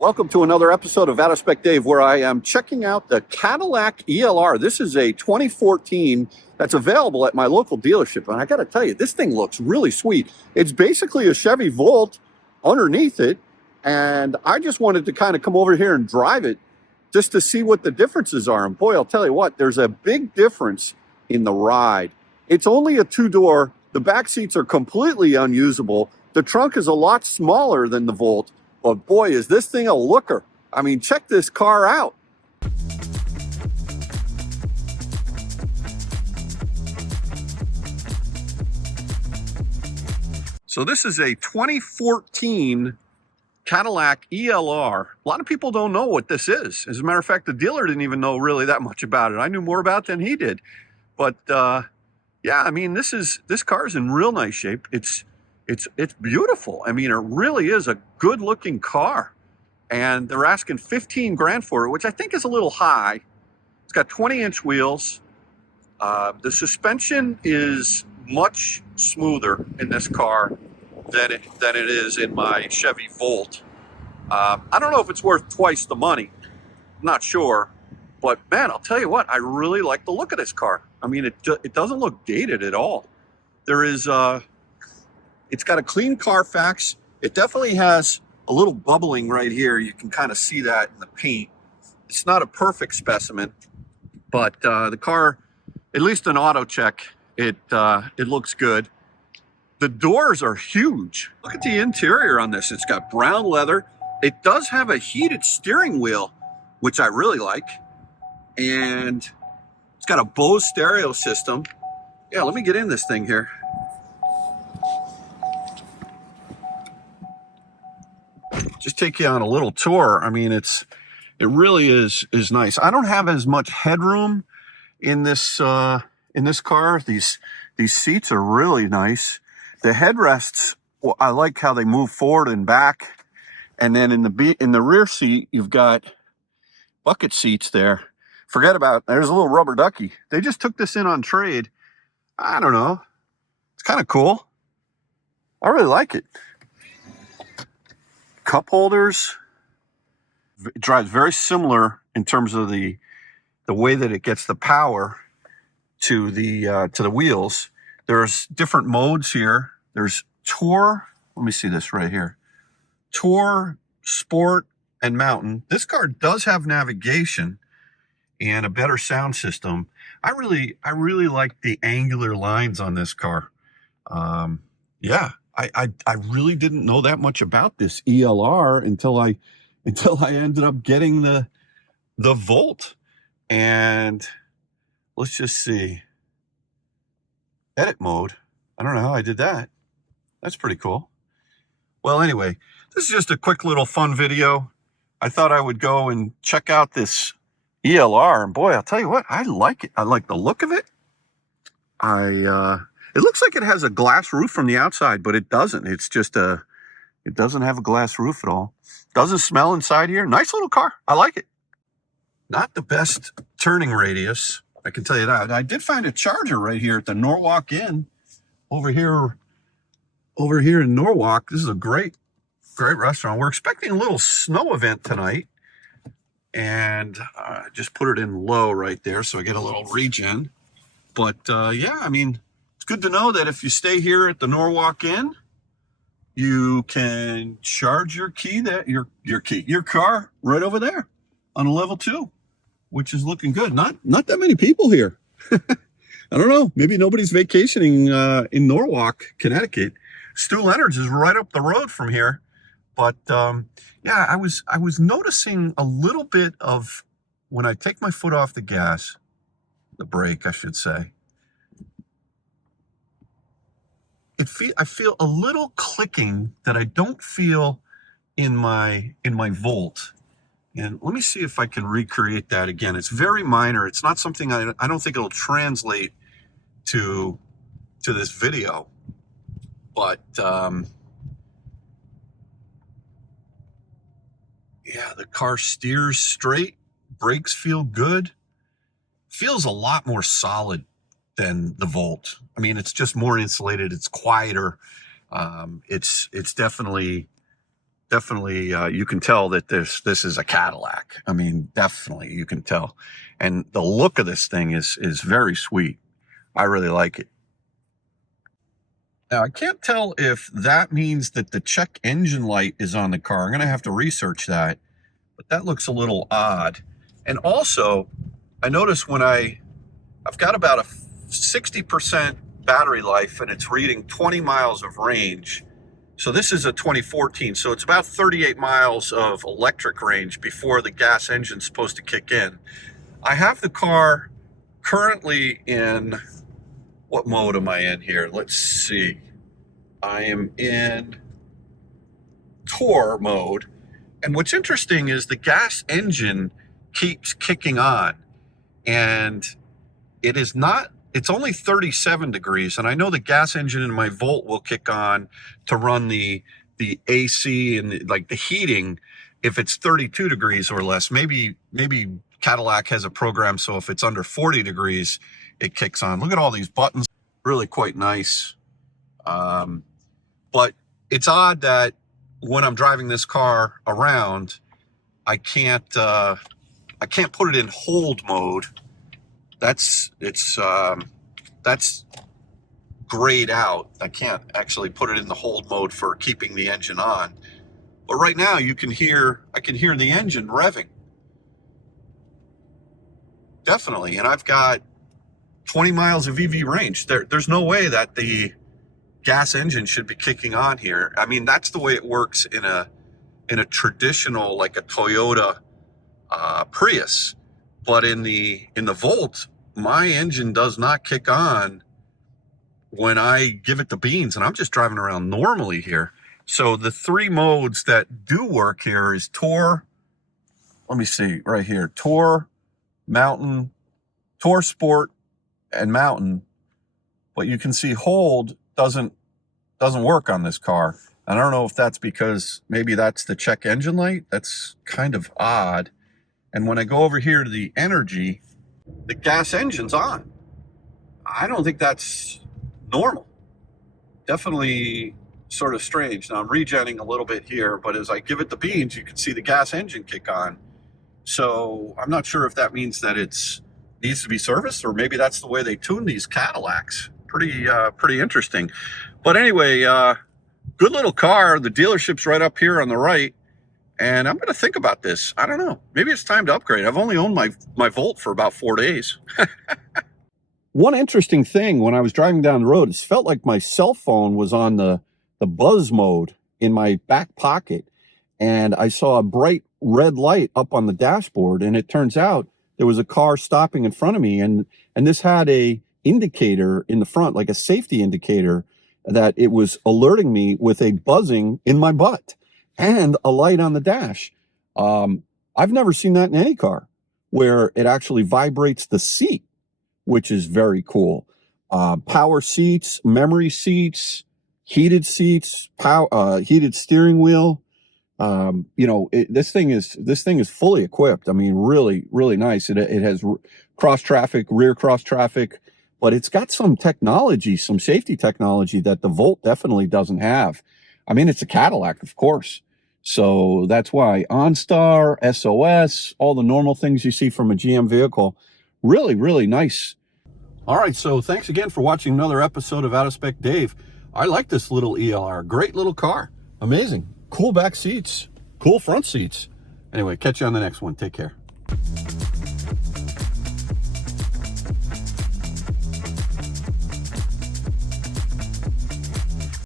Welcome to another episode of Out of Spec Dave, where I am checking out the Cadillac ELR. This is a 2014 that's available at my local dealership. And I got to tell you, this thing looks really sweet. It's basically a Chevy Volt underneath it. And I just wanted to kind of come over here and drive it just to see what the differences are. And boy, I'll tell you what, there's a big difference in the ride. It's only a two-door. The back seats are completely unusable. The trunk is a lot smaller than the Volt. But boy, is this thing a looker. I mean, check this car out. So this is a 2014 Cadillac ELR. A lot of people don't know what this is. As a matter of fact, the dealer didn't even know really that much about it. I knew more about it than he did. But yeah, I mean, this car is in real nice shape. It's beautiful. I mean, it really is a good looking car. And they're asking 15 grand for it, which I think is a little high. It's got 20-inch wheels. The suspension is much smoother in this car than it is in my Chevy Volt. I don't know if it's worth twice the money. I'm not sure. But man, I'll tell you what, I really like the look of this car. I mean, it doesn't look dated at all. There is it's got a clean Carfax. It definitely has a little bubbling right here. You can kind of see that in the paint. It's not a perfect specimen, but the car, at least in auto check, it looks good. The doors are huge. Look at the interior on this. It's got brown leather. It does have a heated steering wheel, which I really like. And it's got a Bose stereo system. Yeah, let me get in this thing here. Just take you on a little tour. I mean, it really is nice. I don't have as much headroom in this car. These seats are really nice. The headrests, well, I like how they move forward and back. And then in the rear seat, you've got bucket seats there. Forget about, there's a little rubber ducky. They just took this in on trade. I don't know. It's kind of cool. I really like it. Cup holders. It drives very similar in terms of the way that it gets the power to the wheels. There's different modes here. There's Tour. Let me see this right here. Tour, Sport, and Mountain. This car does have navigation and a better sound system. I really like the angular lines on this car. Yeah. I really didn't know that much about this ELR until I ended up getting the Volt. And let's just see. Edit mode. I don't know how I did that. That's pretty cool. Well, anyway, this is just a quick little fun video. I thought I would go and check out this ELR, and boy, I'll tell you what, I like it. I like the look of it. It looks like it has a glass roof from the outside, but it doesn't. It's just it doesn't have a glass roof at all. Doesn't smell inside here. Nice little car. I like it. Not the best turning radius, I can tell you that. I did find a charger right here at the Norwalk Inn over here in Norwalk. This is a great restaurant. We're expecting a little snow event tonight, and I just put it in low right there so I get a little regen. But yeah, I mean, it's good to know that if you stay here at the Norwalk Inn, you can charge your car right over there on a level 2, which is looking good. Not that many people here. I don't know. Maybe nobody's vacationing in Norwalk, Connecticut. Stu Leonard's is right up the road from here. But yeah, I was noticing a little bit of when I take my foot off the gas, the brake, I should say. I feel a little clicking that I don't feel in my Volt. And let me see if I can recreate that again. It's very minor. It's not something I don't think it'll translate to this video. But yeah, the car steers straight. Brakes feel good. Feels a lot more solid than the Volt. I mean, it's just more insulated. It's quieter. It's definitely Definitely, you can tell that this is a Cadillac. I mean, definitely you can tell. And the look of this thing is very sweet. I really like it. Now, I can't tell if that means that the check engine light is on the car. I'm going to have to research that, but that looks a little odd. And also, I notice when I've got about a 60% battery life and it's reading 20 miles of range. So this is a 2014, so it's about 38 miles of electric range before the gas engine's supposed to kick in. I have the car currently in, what mode am I in here? Let's see. I am in Tour mode. And what's interesting is the gas engine keeps kicking on. And it is not, it's only 37 degrees. And I know the gas engine in my Volt will kick on to run the AC and like the heating if it's 32 degrees or less. Maybe Cadillac has a program so if it's under 40 degrees, it kicks on. Look at all these buttons. Really quite nice. But it's odd that when I'm driving this car around, I can't put it in hold mode. That's grayed out. I can't actually put it in the hold mode for keeping the engine on. But right now I can hear the engine revving. Definitely. And I've got 20 miles of EV range. There's no way that the gas engine should be kicking on here. I mean, that's the way it works in a traditional, like a Toyota Prius. But in the Volt, my engine does not kick on when I give it the beans, and I'm just driving around normally here. So the three modes that do work here is Tour. Let me see right here: Tour, Mountain, Tour Sport, and Mountain. But you can see hold doesn't work on this car. I don't know if that's because maybe that's the check engine light. That's kind of odd. And when I go over here to the energy, the gas engine's on. I don't think that's normal. Definitely sort of strange. Now I'm regenning a little bit here, but as I give it the beans, you can see the gas engine kick on. So I'm not sure if that means that it's needs to be serviced, or maybe that's the way they tune these Cadillacs. Pretty interesting. But anyway, good little car. The dealership's right up here on the right. And I'm going to think about this. I don't know. Maybe it's time to upgrade. I've only owned my Volt for about 4 days. One interesting thing when I was driving down the road, it felt like my cell phone was on the buzz mode in my back pocket. And I saw a bright red light up on the dashboard. And it turns out there was a car stopping in front of me. And this had a indicator in the front, like a safety indicator, that it was alerting me with a buzzing in my butt and a light on the dash. I've never seen that in any car, where it actually vibrates the seat, which is very cool. Power seats, memory seats, heated seats, heated steering wheel. This thing is fully equipped. I mean, really, really nice. It has cross traffic, rear cross traffic, but it's got some technology, some safety technology that the Volt definitely doesn't have. I mean, it's a Cadillac, of course. So that's why OnStar, SOS, all the normal things you see from a GM vehicle. Really, really nice. All right, so thanks again for watching another episode of Out of Spec Dave. I like this little ELR. Great little car. Amazing. Cool back seats. Cool front seats. Anyway, catch you on the next one. Take care.